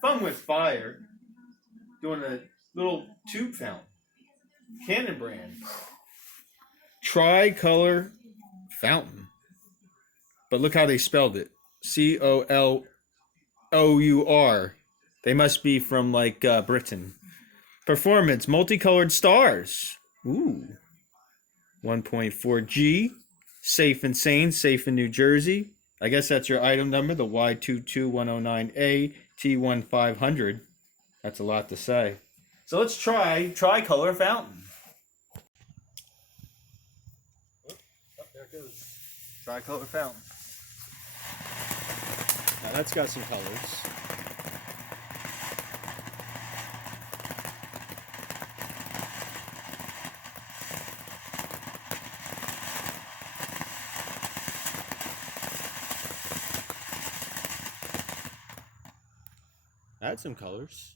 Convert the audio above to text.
Fun with Fire doing a little tube fountain. Canon brand. Tricolor fountain. But look how they spelled it. Colour. They must be from like Britain. Performance, multicolored stars. Ooh. 1.4G. Safe and sane, safe in New Jersey. I guess that's your item number, the Y22109A T1500. That's a lot to say. So let's try Tricolor Fountain. Oh, there it goes. Tricolor Fountain. Now that's got some colors. Add some colors.